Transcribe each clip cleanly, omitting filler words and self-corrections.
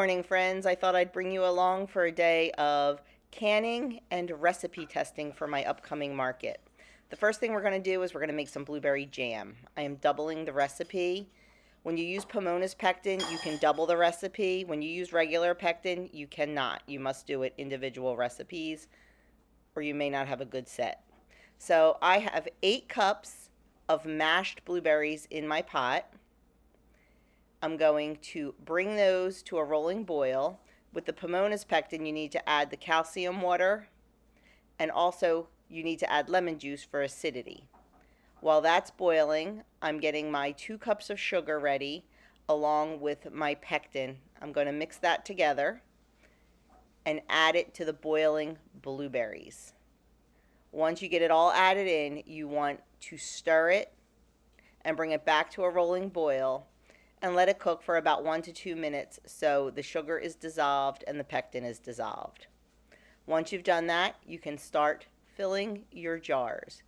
morning, friends. I thought I'd bring you along for a day of canning and recipe testing for my upcoming market. The first thing we're going to do is we're going to make some blueberry jam. I am doubling the recipe. When you use Pomona's pectin, you can double the recipe. When you use regular pectin, you cannot. You must do it individual recipes or you may not have a good set. So I have 8 cups of mashed blueberries in my pot. I'm going to bring those to a rolling boil. With the Pomona's pectin, you need to add the calcium water, and also you need to add lemon juice for acidity. While that's boiling, I'm getting my 2 cups of sugar ready along with my pectin. I'm going to mix that together and add it to the boiling blueberries. Once you get it all added in, you want to stir it and bring it back to a rolling boil and let it cook for about 1 to 2 minutes so the sugar is dissolved and the pectin is dissolved. Once you've done that, you can start filling your jars.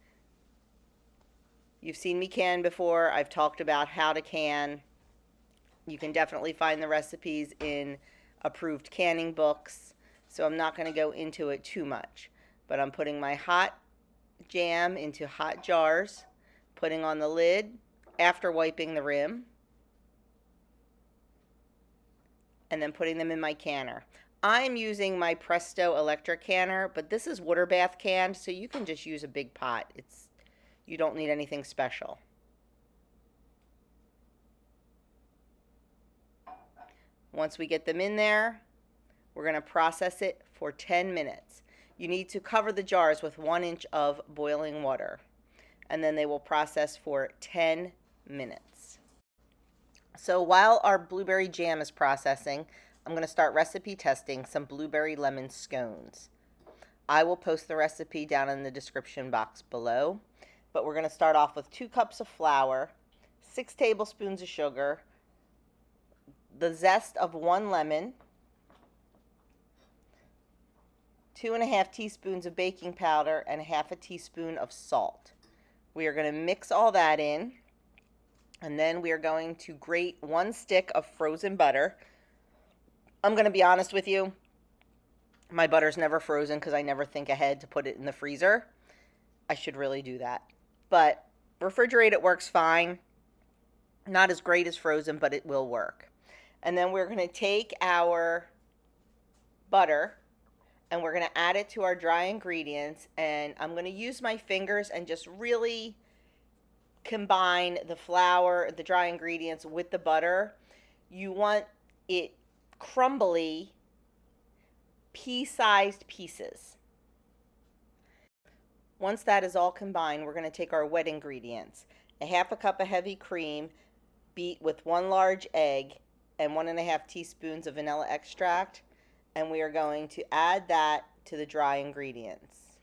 You've seen me can before. I've talked about how to can. You can definitely find the recipes in approved canning books, so I'm not going to go into it too much. But I'm putting my hot jam into hot jars, putting on the lid after wiping the rim, and then putting them in my canner. I'm using my Presto electric canner, but this is water bath canned, so you can just use a big pot. You don't need anything special. Once we get them in there, we're going to process it for 10 minutes. You need to cover the jars with 1 inch of boiling water, and then they will process for 10 minutes. So while our blueberry jam is processing, I'm going to start recipe testing some blueberry lemon scones. I will post the recipe down in the description box below, but we're going to start off with 2 cups of flour, 6 tablespoons of sugar, the zest of 1 lemon, 2.5 teaspoons of baking powder, and 1/2 teaspoon of salt. We are going to mix all that in. And then we are going to grate 1 stick of frozen butter. I'm going to be honest with you. My butter's never frozen because I never think ahead to put it in the freezer. I should really do that. But refrigerate it works fine. Not as great as frozen, but it will work. And then we're going to take our butter and we're going to add it to our dry ingredients. And I'm going to use my fingers and just really combine the flour, the dry ingredients with the butter. You want it crumbly, pea-sized pieces. Once that is all combined, we're going to take our wet ingredients. 1/2 cup of heavy cream, beat with 1 large egg and 1.5 teaspoons of vanilla extract, and we are going to add that to the dry ingredients.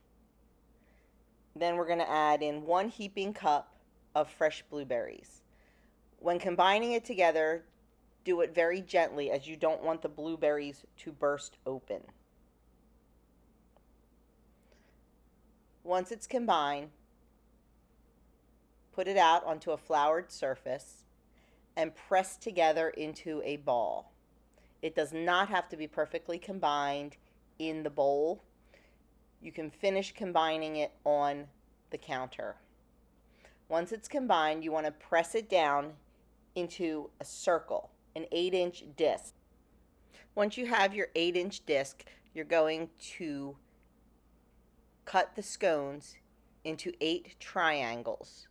Then we're going to add in 1 heaping cup of fresh blueberries. When combining it together, do it very gently as you don't want the blueberries to burst open. Once it's combined, put it out onto a floured surface and press together into a ball. It does not have to be perfectly combined in the bowl. You can finish combining it on the counter. Once it's combined, you want to press it down into a circle, an 8-inch disc. Once you have your 8-inch disc, you're going to cut the scones into 8 triangles.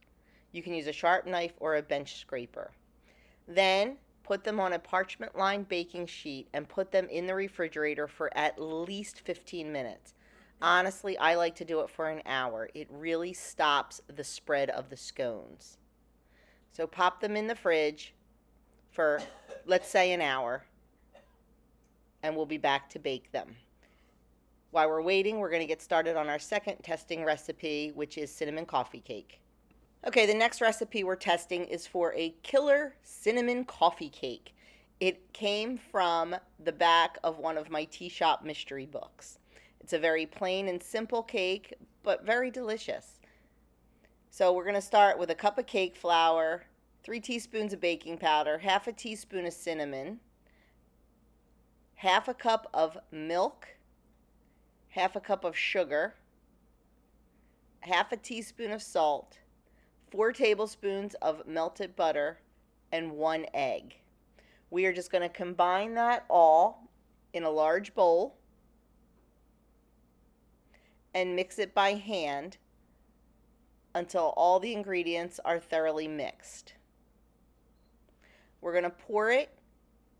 You can use a sharp knife or a bench scraper. Then put them on a parchment-lined baking sheet and put them in the refrigerator for at least 15 minutes. Honestly, I like to do it for an hour. It really stops the spread of the scones. So pop them in the fridge for, let's say, an hour, and we'll be back to bake them. While we're waiting, we're going to get started on our second testing recipe, which is cinnamon coffee cake. Okay, the next recipe we're testing is for a killer cinnamon coffee cake. It came from the back of one of my tea shop mystery books. It's a very plain and simple cake, but very delicious. So we're going to start with a cup of cake flour, 3 teaspoons of baking powder, 1/2 teaspoon of cinnamon, half a cup of milk, half a cup of sugar, half a teaspoon of salt, 4 tablespoons of melted butter, and 1 egg. We are just going to combine that all in a large bowl and mix it by hand until all the ingredients are thoroughly mixed. We're going to pour it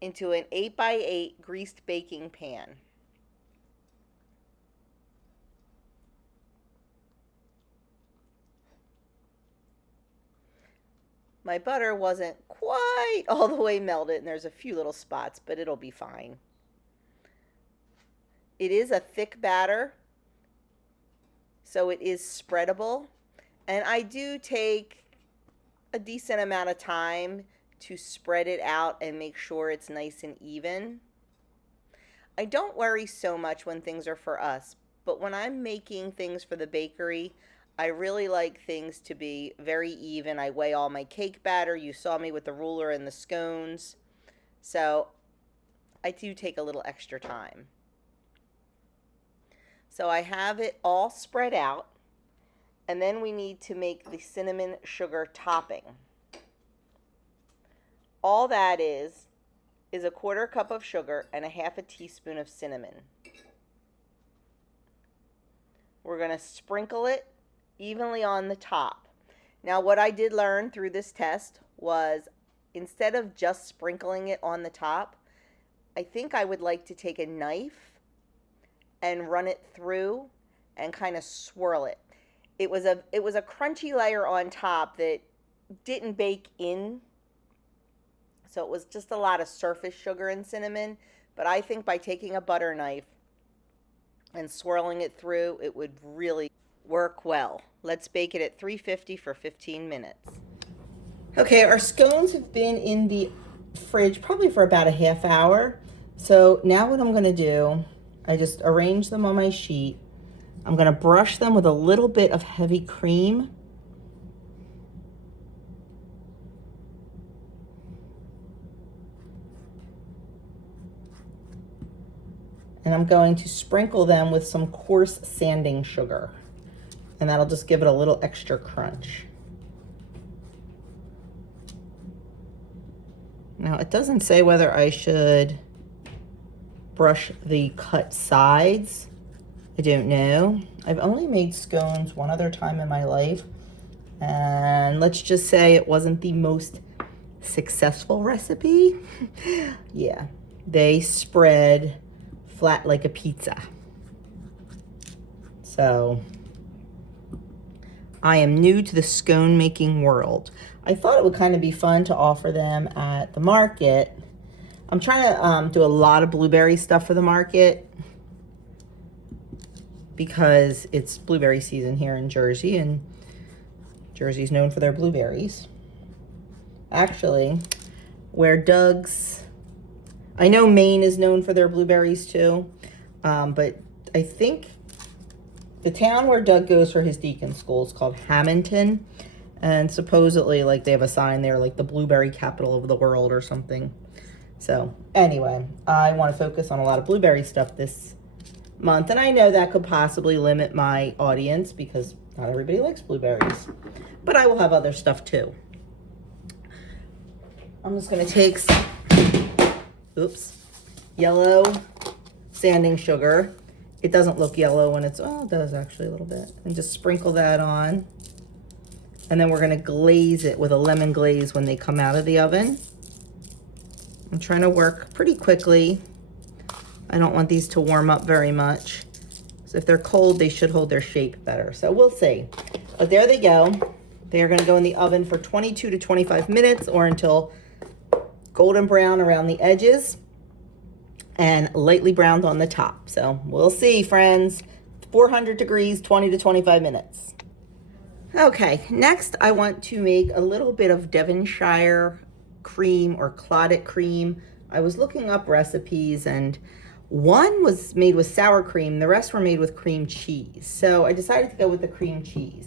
into an 8x8 greased baking pan. My butter wasn't quite all the way melted, and there's a few little spots, but it'll be fine. It is a thick batter, so it is spreadable, and I do take a decent amount of time to spread it out and make sure it's nice and even. I don't worry so much when things are for us, but when I'm making things for the bakery, I really like things to be very even. I weigh all my cake batter. You saw me with the ruler and the scones. So I do take a little extra time. So I have it all spread out. And then we need to make the cinnamon sugar topping. All that is a 1/4 cup of sugar and a 1/2 teaspoon of cinnamon. We're going to sprinkle it evenly on the top. Now, what I did learn through this test was instead of just sprinkling it on the top, I think I would like to take a knife and run it through and kind of swirl it. It was a crunchy layer on top that didn't bake in, so it was just a lot of surface sugar and cinnamon. But I think by taking a butter knife and swirling it through, it would really work well. Let's bake it at 350 for 15 minutes. Okay, our scones have been in the fridge probably for about a half hour. So now what I'm going to do, I just arrange them on my sheet. I'm going to brush them with a little bit of heavy cream. And I'm going to sprinkle them with some coarse sanding sugar. And that'll just give it a little extra crunch. Now, it doesn't say whether I should brush the cut sides. I don't know. I've only made scones one other time in my life. And let's just say it wasn't the most successful recipe. Yeah, they spread flat like a pizza. So I am new to the scone making world. I thought it would kind of be fun to offer them at the market. I'm trying to do a lot of blueberry stuff for the market because it's blueberry season here in Jersey, and Jersey's known for their blueberries. Actually, where Doug's, I know Maine is known for their blueberries too, but I think the town where Doug goes for his deacon school is called Hamilton, and supposedly like they have a sign there like the blueberry capital of the world or something. So anyway, I want to focus on a lot of blueberry stuff this month, and I know that could possibly limit my audience because not everybody likes blueberries, but I will have other stuff too. I'm just going to take some, yellow sanding sugar. It doesn't look yellow when it's, oh, it does actually a little bit. And just sprinkle that on. And then we're going to glaze it with a lemon glaze when they come out of the oven. I'm trying to work pretty quickly. I don't want these to warm up very much. So if they're cold, they should hold their shape better. So we'll see. But there they go. They are going to go in the oven for 22 to 25 minutes or until golden brown around the edges and lightly browned on the top. So we'll see, friends. 400 degrees, 20 to 25 minutes. Okay, next I want to make a little bit of Devonshire cream or clotted cream. I was looking up recipes and one was made with sour cream. The rest were made with cream cheese. So I decided to go with the cream cheese.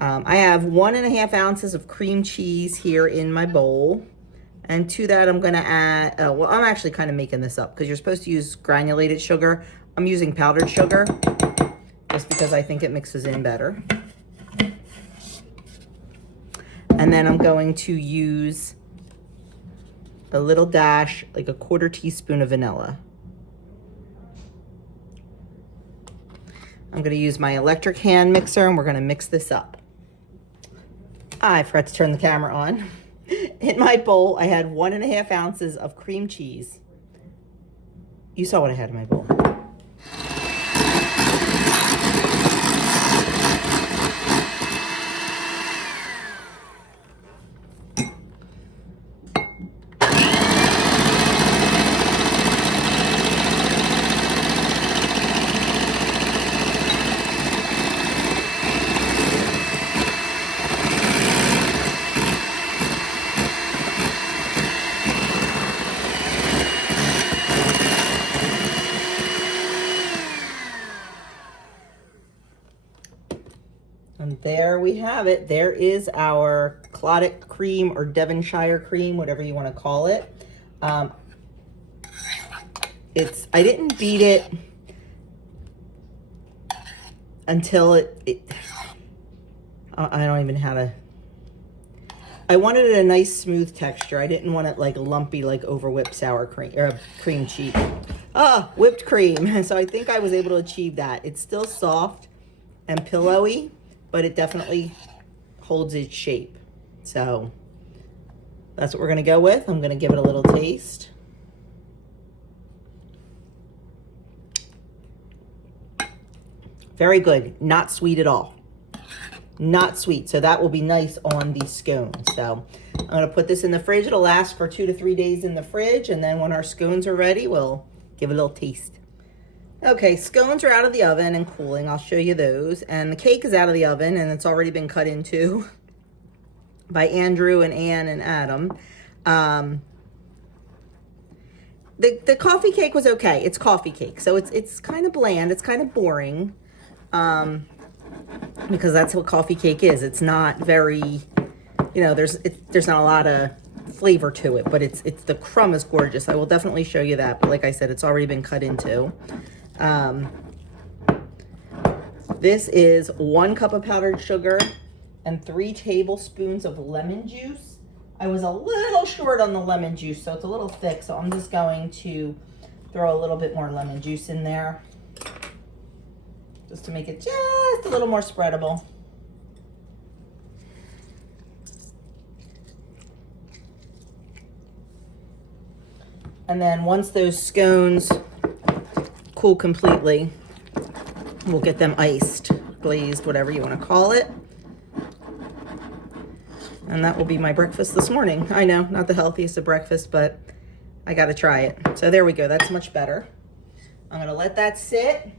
I have 1.5 ounces of cream cheese here in my bowl. And to that, I'm gonna add, well, I'm actually kind of making this up because you're supposed to use granulated sugar. I'm using powdered sugar just because I think it mixes in better. And then I'm going to use a little dash, like a 1/4 teaspoon of vanilla. I'm gonna use my electric hand mixer and we're gonna mix this up. I forgot to turn the camera on. In my bowl, I had 1½ ounces of cream cheese. You saw what I had in my bowl. And there we have it. There is our clotted cream or Devonshire cream, whatever you want to call it. I didn't beat it until I don't even know how to, I wanted it a nice smooth texture. I didn't want it like lumpy, like over whipped sour cream or cream cheese. Whipped cream. So I think I was able to achieve that. It's still soft and pillowy, but it definitely holds its shape. So that's what we're gonna go with. I'm gonna give it a little taste. Very good, not sweet at all. Not sweet, so that will be nice on the scones. So I'm gonna put this in the fridge. It'll last for 2 to 3 days in the fridge, and then when our scones are ready, we'll give it a little taste. Okay, scones are out of the oven and cooling. I'll show you those. And the cake is out of the oven and it's already been cut into by Andrew and Ann and Adam. The coffee cake was okay. It's coffee cake, so it's kind of bland. It's kind of boring, because that's what coffee cake is. It's not very, there's not a lot of flavor to it, but it's the crumb is gorgeous. I will definitely show you that. But like I said, it's already been cut into. This is 1 cup of powdered sugar and 3 tablespoons of lemon juice. I was a little short on the lemon juice, so it's a little thick. So I'm just going to throw a little bit more lemon juice in there just to make it just a little more spreadable. And then once those scones cool completely, we'll get them iced, glazed, whatever you want to call it. And that will be my breakfast this morning. I know, not the healthiest of breakfast, but I got to try it. So there we go. That's much better. I'm going to let that sit.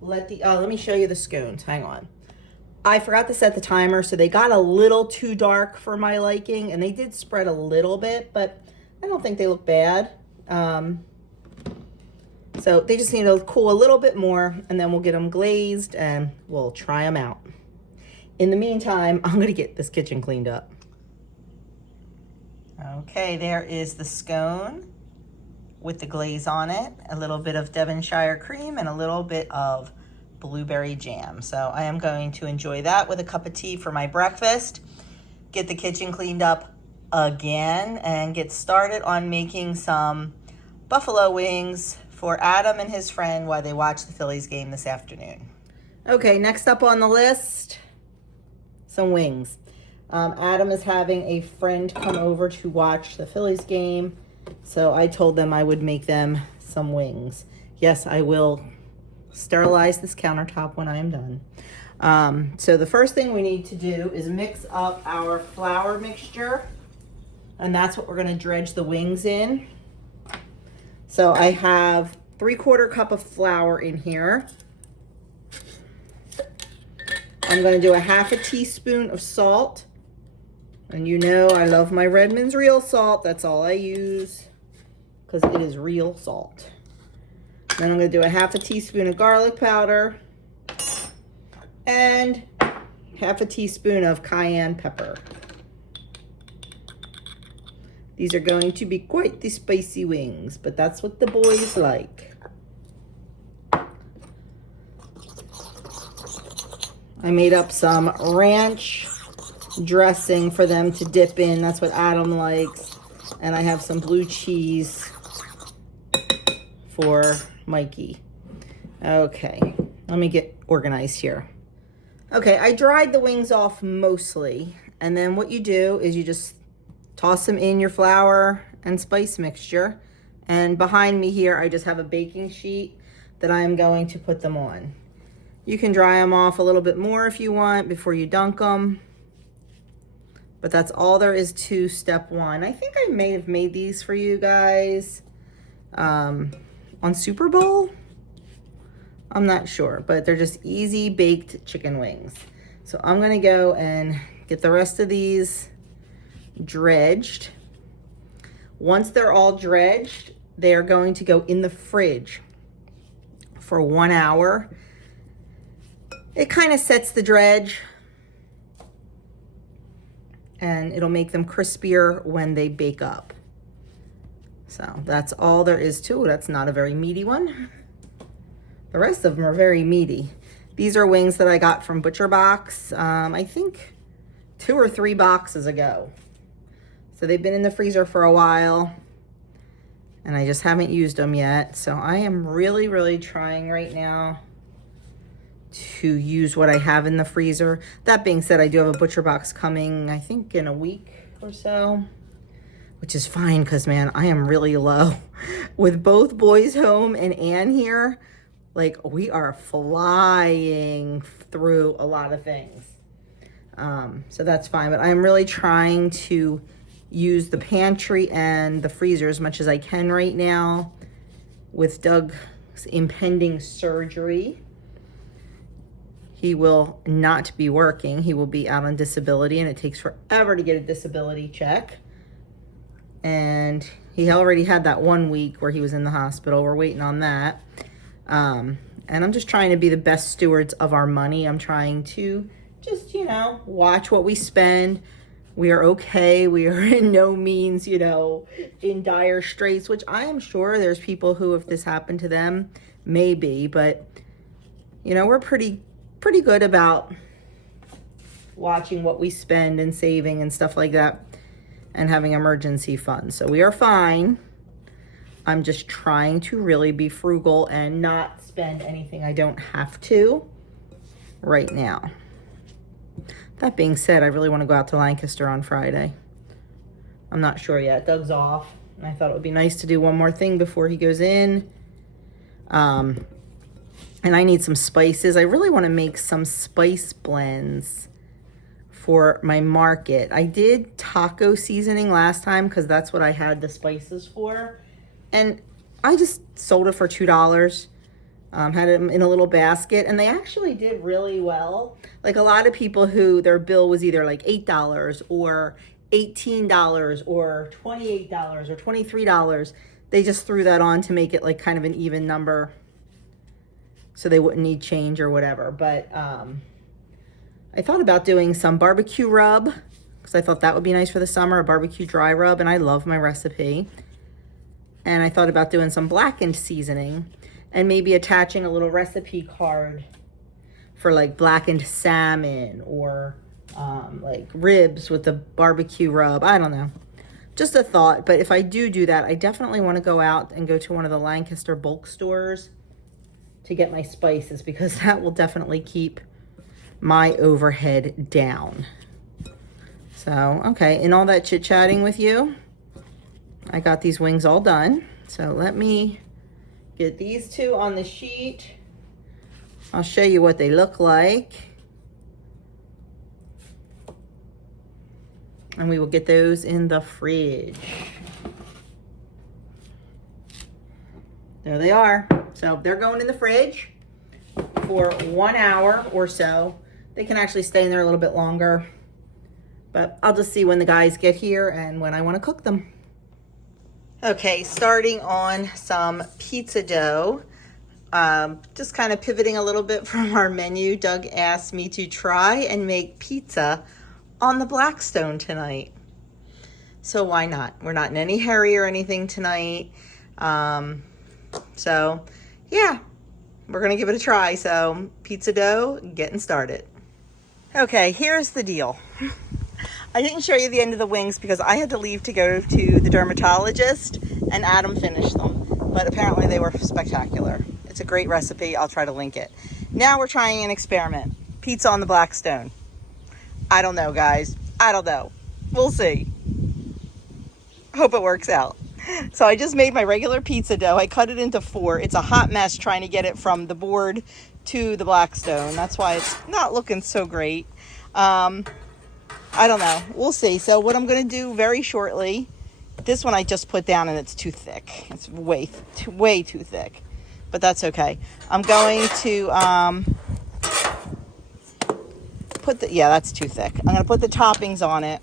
Let me show you the scones. Hang on. I forgot to set the timer, so they got a little too dark for my liking, and they did spread a little bit, but I don't think they look bad. So they just need to cool a little bit more, and then we'll get them glazed and we'll try them out. In the meantime, I'm going to get this kitchen cleaned up. Okay, there is the scone with the glaze on it, a little bit of Devonshire cream and a little bit of blueberry jam. So I am going to enjoy that with a cup of tea for my breakfast, get the kitchen cleaned up again, and get started on making some buffalo wings for Adam and his friend while they watch the Phillies game this afternoon. Okay, next up on the list, some wings. Adam is having a friend come over to watch the Phillies game, so I told them I would make them some wings. Yes, I will sterilize this countertop when I am done. So the first thing we need to do is mix up our flour mixture, and that's what we're going to dredge the wings in. So I have 3/4 cup of flour in here. I'm going to do a 1/2 teaspoon of salt. And you know I love my Redmond's real salt. That's all I use because it is real salt. Then I'm going to do a 1/2 teaspoon of garlic powder and 1/2 teaspoon of cayenne pepper. These are going to be quite the spicy wings, but that's what the boys like. I made up some ranch dressing for them to dip in. That's what Adam likes. And I have some blue cheese for Mikey. Okay, let me get organized here. Okay, I dried the wings off mostly. And then what you do is you just toss them in your flour and spice mixture. And behind me here, I just have a baking sheet that I am going to put them on. You can dry them off a little bit more if you want before you dunk them. But that's all there is to step one. I think I may have made these for you guys on Super Bowl. I'm not sure, but they're just easy baked chicken wings. So I'm gonna go and get the rest of these dredged. Once they're all dredged, they are going to go in the fridge for 1 hour. It kind of sets the dredge and it'll make them crispier when they bake up. So that's all there is to it. That's not a very meaty one. The rest of them are very meaty. These are wings that I got from Butcher Box, I think 2 or 3 boxes ago. So they've been in the freezer for a while and I just haven't used them yet. So I am really, really trying right now to use what I have in the freezer. That being said, I do have a Butcher Box coming, I think in a week or so, which is fine because, man, I am really low. With both boys home and Ann here, like, we are flying through a lot of things. So that's fine, but I'm really trying to use the pantry and the freezer as much as I can right now with Doug's impending surgery. He will not be working. He will be out on disability, and it takes forever to get a disability check. And he already had that 1 week where he was in the hospital. We're waiting on that. And I'm just trying to be the best stewards of our money. I'm trying to just, you know, watch what we spend. We are okay. We are in no means, you know, in dire straits, which I am sure there's people who, if this happened to them, maybe. But, you know, we're pretty good about watching what we spend and saving and stuff like that and having emergency funds. So we are fine. I'm just trying to really be frugal and not spend anything I don't have to right now. That being said, I really want to go out to Lancaster on Friday. I'm not sure yet. Doug's off, and I thought it would be nice to do one more thing before he goes in. And I need some spices. I really want to make some spice blends for my market. I did taco seasoning last time because that's what I had the spices for. And I just sold it for $2. Had them in a little basket, and they actually did really well. Like a lot of people who their bill was either like $8 or $18 or $28 or $23, they just threw that on to make it like kind of an even number so they wouldn't need change or whatever. But I thought about doing some barbecue rub because I thought that would be nice for the summer, a barbecue dry rub, and I love my recipe. And I thought about doing some blackened seasoning and maybe attaching a little recipe card for like blackened salmon or like ribs with the barbecue rub. I don't know. Just a thought. But if I do that, I definitely want to go out and go to one of the Lancaster bulk stores to get my spices because that will definitely keep my overhead down. So, okay, in all that chit-chatting with you, I got these wings all done. So let me get these two on the sheet. I'll show you what they look like. And we will get those in the fridge. There they are. So they're going in the fridge for 1 hour or so. They can actually stay in there a little bit longer. But I'll just see when the guys get here and when I want to cook them. Okay, starting on some pizza dough. Just kind of pivoting a little bit from our menu. Doug asked me to try and make pizza on the Blackstone tonight. So why not? We're not in any hurry or anything tonight. So yeah, we're gonna give it a try. So pizza dough, getting started. Okay, here's the deal. I didn't show you the end of the wings because I had to leave to go to the dermatologist and Adam finished them. But apparently they were spectacular. It's a great recipe. I'll try to link it. Now we're trying an experiment. Pizza on the Blackstone. I don't know, guys. I don't know. We'll see. Hope it works out. So I just made my regular pizza dough. I cut it into 4. It's a hot mess trying to get it from the board to the Blackstone. That's why it's not looking so great. I don't know. We'll see. So what I'm going to do very shortly, this one I just put down and it's too thick. It's way too thick. But that's okay. I'm going to that's too thick. I'm going to put the toppings on it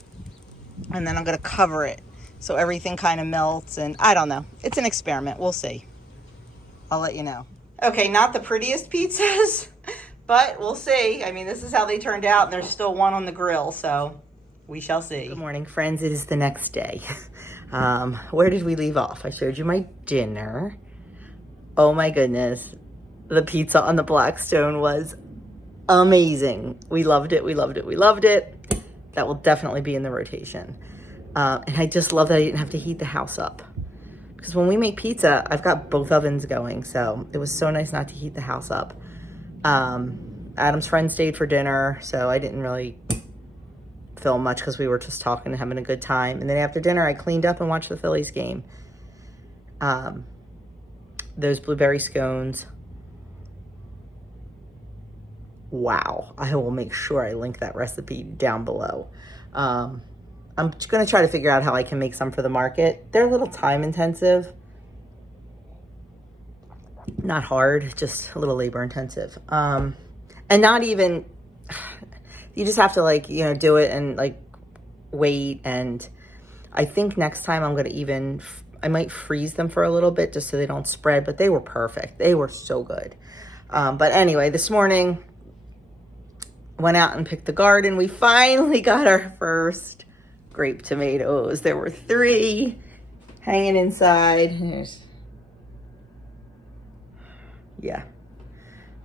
and then I'm going to cover it so everything kind of melts, and I don't know. It's an experiment. We'll see. I'll let you know. Okay, not the prettiest pizzas, but we'll see. I mean, this is how they turned out, and there's still one on the grill, so we shall see. Good morning, friends. It is the next day. Where did we leave off? I showed you my dinner. Oh my goodness. The pizza on the Blackstone was amazing. We loved it. We loved it. We loved it. That will definitely be in the rotation. And I just love that I didn't have to heat the house up. Because when we make pizza, I've got both ovens going. So it was so nice not to heat the house up. Adam's friend stayed for dinner, so I didn't really film much because we were just talking and having a good time. And then after dinner, I cleaned up and watched the Phillies game. Those blueberry scones. Wow. I will make sure I link that recipe down below. I'm just going to try to figure out how I can make some for the market. They're a little time intensive. Not hard, just a little labor intensive. And not even, you just have to do it and wait. And I think next time I'm going to I might freeze them for a little bit just so they don't spread, but they were perfect. They were so good. But anyway, this morning, went out and picked the garden. We finally got our first grape tomatoes. There were 3 hanging inside.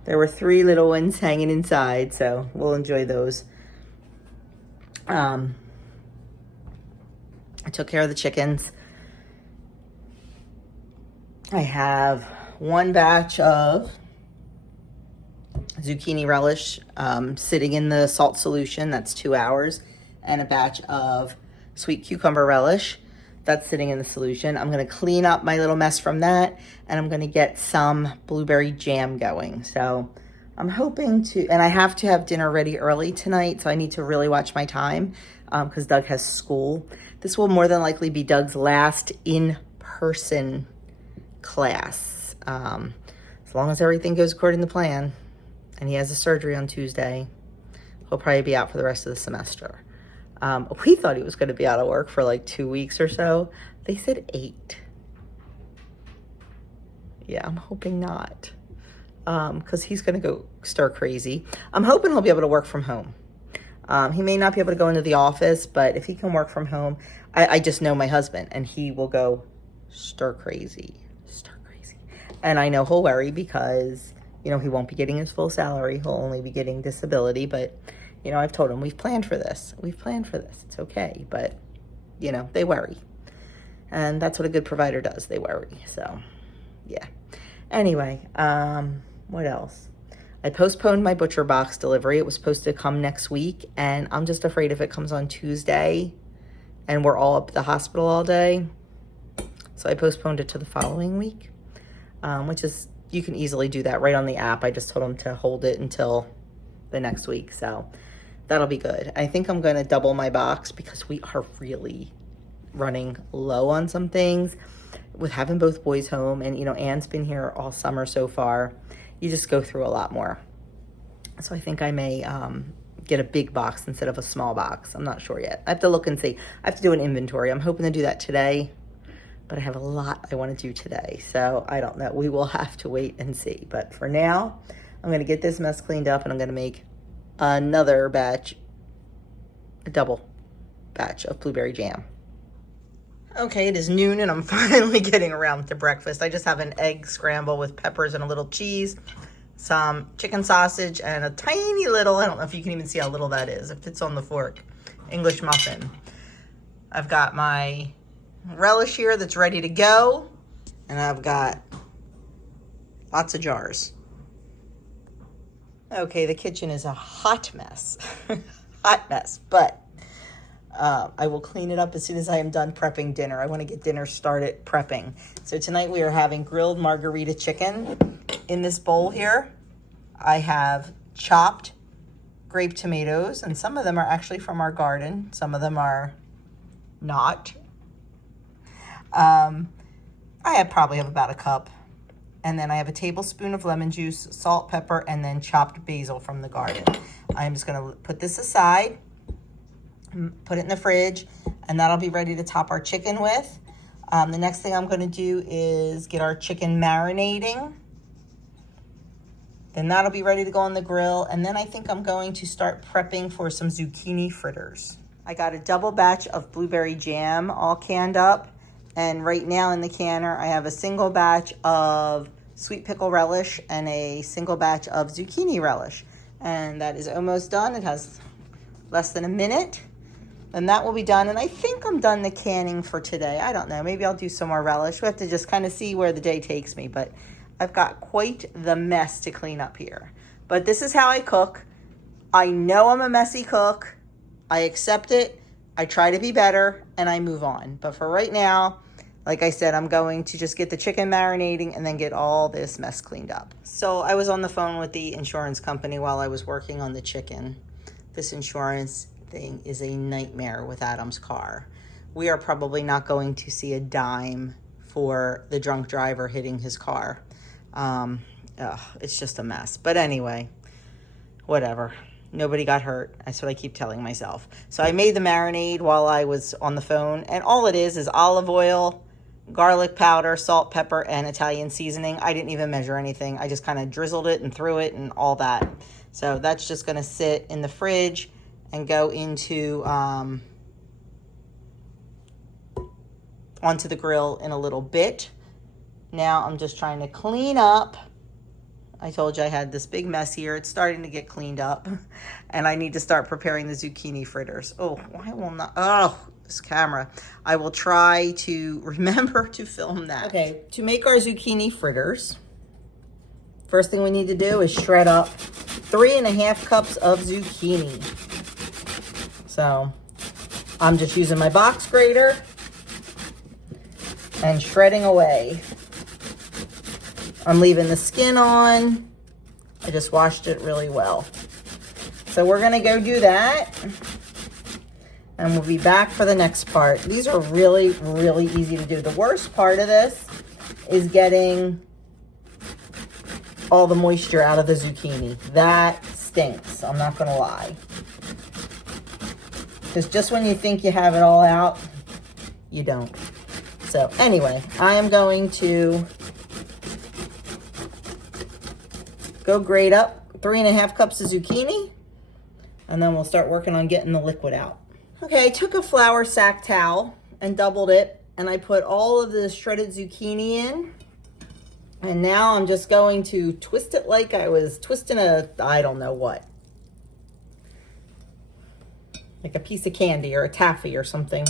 There were 3 little ones hanging inside, so we'll enjoy those. I took care of the chickens. I have 1 batch of zucchini relish sitting in the salt solution. That's 2 hours. And a batch of sweet cucumber relish that's sitting in the solution. I'm going to clean up my little mess from that, and I'm going to get some blueberry jam going. So I'm hoping to, and I have to have dinner ready early tonight, so I need to really watch my time because Doug has school. This will more than likely be Doug's last in-person class. As long as everything goes according to plan, and he has a surgery on Tuesday, he'll probably be out for the rest of the semester. We thought he was going to be out of work for 2 weeks or so. They said 8. Yeah, I'm hoping not. Because he's going to go stir crazy. I'm hoping he'll be able to work from home. He may not be able to go into the office, but if he can work from home, I just know my husband, and he will go stir crazy. And I know he'll worry because, he won't be getting his full salary. He'll only be getting disability, but I've told him, we've planned for this. It's okay. But, they worry. And that's what a good provider does. They worry. So, yeah. Anyway, what else? I postponed my butcher box delivery. It was supposed to come next week. And I'm just afraid if it comes on Tuesday and we're all up at the hospital all day. So I postponed it to the following week, which is, you can easily do that right on the app. I just told him to hold it until the next week. So that'll be good. I think I'm going to double my box because we are really running low on some things with having both boys home. And, Anne's been here all summer so far. You just go through a lot more. So I think I may get a big box instead of a small box. I'm not sure yet. I have to look and see. I have to do an inventory. I'm hoping to do that today, but I have a lot I want to do today. So I don't know. We will have to wait and see. But for now, I'm going to get this mess cleaned up and I'm going to make another batch, a double batch of blueberry jam. Okay, it is noon and I'm finally getting around to breakfast. I just have an egg scramble with peppers and a little cheese, some chicken sausage, and a tiny little, I don't know if you can even see how little that is. It fits on the fork. English muffin. I've got my relish here that's ready to go, and I've got lots of jars. Okay, the kitchen is a hot mess. Hot mess, but I will clean it up as soon as I am done prepping dinner. I want to get dinner started prepping. So tonight we are having grilled margarita chicken. In this bowl here, I have chopped grape tomatoes, and some of them are actually from our garden. Some of them are not. Probably have about a cup. And then I have a tablespoon of lemon juice, salt, pepper, and then chopped basil from the garden. I'm just going to put this aside, put it in the fridge, and that'll be ready to top our chicken with. The next thing I'm going to do is get our chicken marinating. Then that'll be ready to go on the grill. And then I think I'm going to start prepping for some zucchini fritters. I got a double batch of blueberry jam all canned up. And right now in the canner, I have a single batch of sweet pickle relish and a single batch of zucchini relish. And that is almost done. It has less than a minute. And that will be done. And I think I'm done the canning for today. I don't know. Maybe I'll do some more relish. We have to just kind of see where the day takes me. But I've got quite the mess to clean up here. But this is how I cook. I know I'm a messy cook. I accept it. I try to be better. And I move on. But for right now, like I said, I'm going to just get the chicken marinating and then get all this mess cleaned up. So I was on the phone with the insurance company while I was working on the chicken. This insurance thing is a nightmare with Adam's car. We are probably not going to see a dime for the drunk driver hitting his car. It's just a mess. But anyway, whatever. Nobody got hurt. That's what I keep telling myself. So I made the marinade while I was on the phone. And all it is olive oil, garlic powder, salt, pepper, and Italian seasoning. I didn't even measure anything. I just kind of drizzled it and threw it and all that. So that's just going to sit in the fridge and go into onto the grill in a little bit. Now I'm just trying to clean up. I told you I had this big mess here. It's starting to get cleaned up. And I need to start preparing the zucchini fritters. Oh, why will not? Oh, this camera. I will try to remember to film that. Okay, to make our zucchini fritters, first thing we need to do is shred up 3.5 cups of zucchini. So I'm just using my box grater and shredding away. I'm leaving the skin on. I just washed it really well. So we're gonna go do that. And we'll be back for the next part. These are really, really easy to do. The worst part of this is getting all the moisture out of the zucchini. That stinks, I'm not gonna lie. Because just when you think you have it all out, you don't. So anyway, I am going to go grate up 3.5 cups of zucchini, and then we'll start working on getting the liquid out. Okay, I took a flour sack towel and doubled it, and I put all of the shredded zucchini in. And now I'm just going to twist it like I was twisting I don't know what. Like a piece of candy or a taffy or something.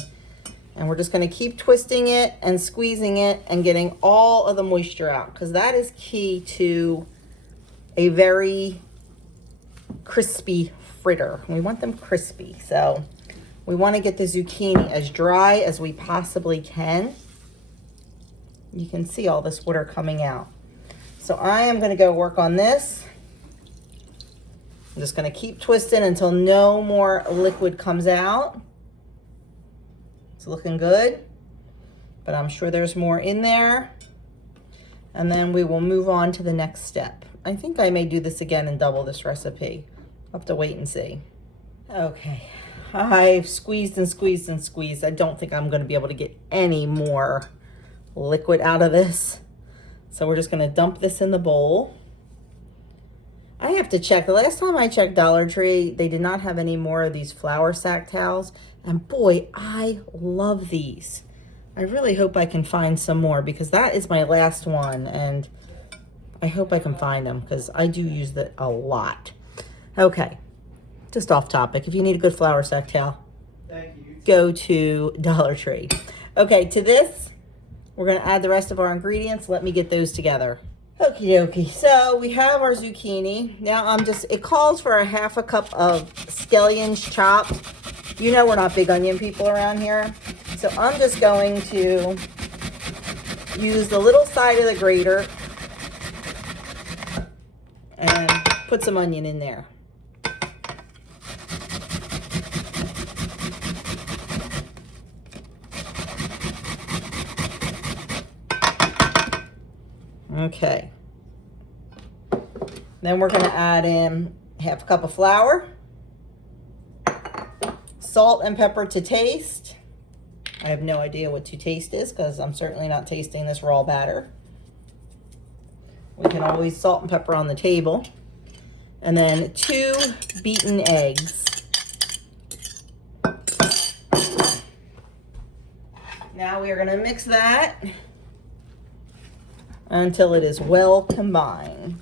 And we're just gonna keep twisting it and squeezing it and getting all of the moisture out, because that is key to a very crispy fritter. We want them crispy, so we want to get the zucchini as dry as we possibly can. You can see all this water coming out. So I am going to go work on this. I'm just going to keep twisting until no more liquid comes out. It's looking good, but I'm sure there's more in there. And then we will move on to the next step. I think I may do this again and double this recipe. I'll have to wait and see. Okay, I've squeezed and squeezed and squeezed. I don't think I'm going to be able to get any more liquid out of this. So we're just going to dump this in the bowl. I have to check. The last time I checked Dollar Tree, they did not have any more of these flour sack towels. And boy, I love these. I really hope I can find some more because that is my last one, and I hope I can find them because I do use that a lot. Okay, just off topic. If you need a good flour sack towel, go to Dollar Tree. Okay, to this, we're gonna add the rest of our ingredients. Let me get those together. Okie dokie, so we have our zucchini. Now it calls for a half a cup of scallions chopped. You know we're not big onion people around here. So I'm just going to use the little side of the grater and put some onion in there. Okay. Then we're going to add in half a cup of flour, salt and pepper to taste. I have no idea what to taste is because I'm certainly not tasting this raw batter. We can always salt and pepper on the table. And then 2 beaten eggs. Now we are going to mix that until it is well combined.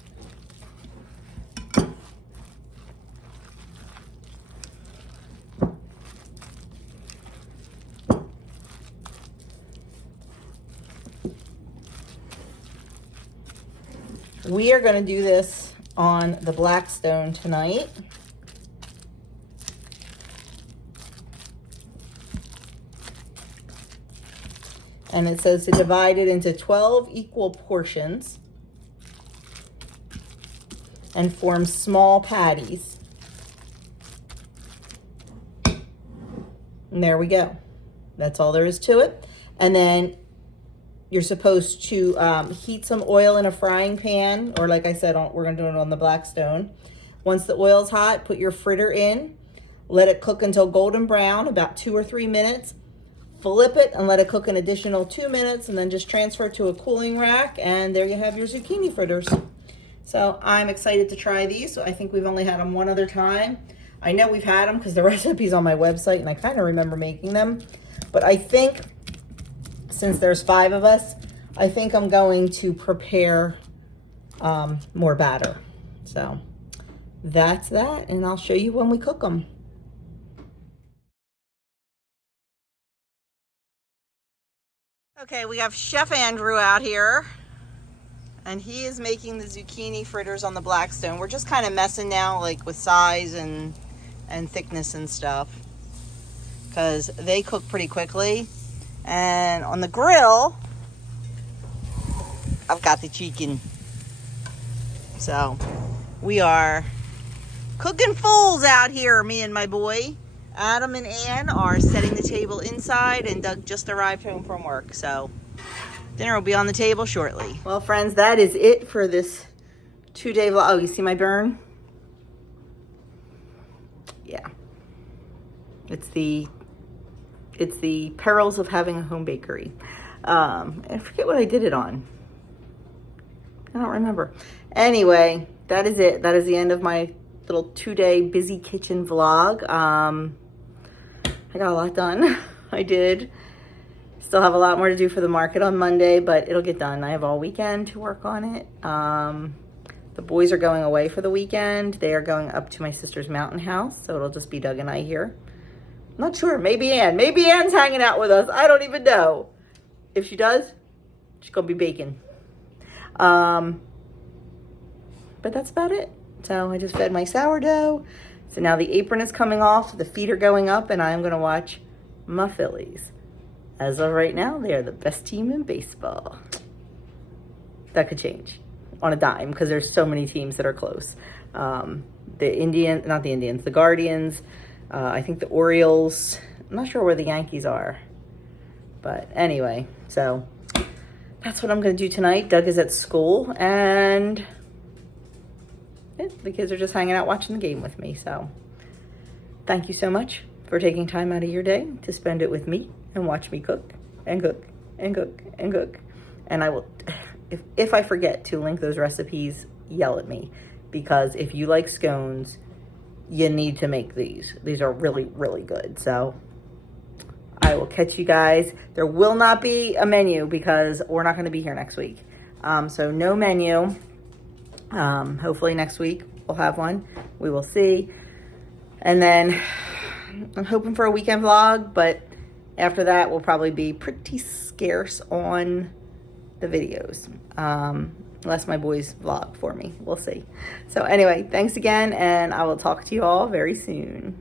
We are going to do this on the Blackstone tonight. And it says to divide it into 12 equal portions and form small patties. And there we go. That's all there is to it. And then you're supposed to heat some oil in a frying pan, or like I said, we're going to do it on the Blackstone. Once the oil's hot, put your fritter in. Let it cook until golden brown, about 2 or 3 minutes. Flip it and let it cook an additional 2 minutes, and then just transfer to a cooling rack, and there you have your zucchini fritters. So I'm excited to try these. So I think we've only had them one other time. I know we've had them because the recipe's on my website, and I kind of remember making them. But I think since there's 5 of us, I think I'm going to prepare more batter. So that's that, and I'll show you when we cook them. Okay, we have Chef Andrew out here, and he is making the zucchini fritters on the Blackstone. We're just kind of messing now, like with size and thickness and stuff, because they cook pretty quickly. And on the grill, I've got the chicken. So we are cooking fools out here, me and my boy. Adam and Ann are setting the table inside, and Doug just arrived home from work, so dinner will be on the table shortly. Well, friends, that is it for this 2-day vlog. Oh, you see my burn? Yeah. It's the perils of having a home bakery. I forget what I did it on. I don't remember. Anyway, that is it. That is the end of my little 2-day busy kitchen vlog. I got a lot done. I did. Still have a lot more to do for the market on Monday, but it'll get done. I have all weekend to work on it. The boys are going away for the weekend. They are going up to my sister's mountain house, so it'll just be Doug and I here. I'm not sure. Maybe Ann. Maybe Ann's hanging out with us. I don't even know. If she does, she's going to be baking. But that's about it. So I just fed my sourdough. So now the apron is coming off, the feet are going up, and I'm going to watch my Phillies. As of right now, they are the best team in baseball. That could change on a dime because there's so many teams that are close. The Guardians, I think the Orioles. I'm not sure where the Yankees are. But anyway, so that's what I'm going to do tonight. Doug is at school, and the kids are just hanging out watching the game with me. So thank you so much for taking time out of your day to spend it with me and watch me cook and cook and cook and cook. And I will, if I forget to link those recipes, yell at me, because if you like scones, you need to make these. These are really, really good. So I will catch you guys. There will not be a menu because we're not going to be here next week. So no menu. Hopefully next week we'll have one. We will see. And then I'm hoping for a weekend vlog, but after that we'll probably be pretty scarce on the videos. Unless my boys vlog for me. We'll see. So anyway, thanks again, and I will talk to you all very soon.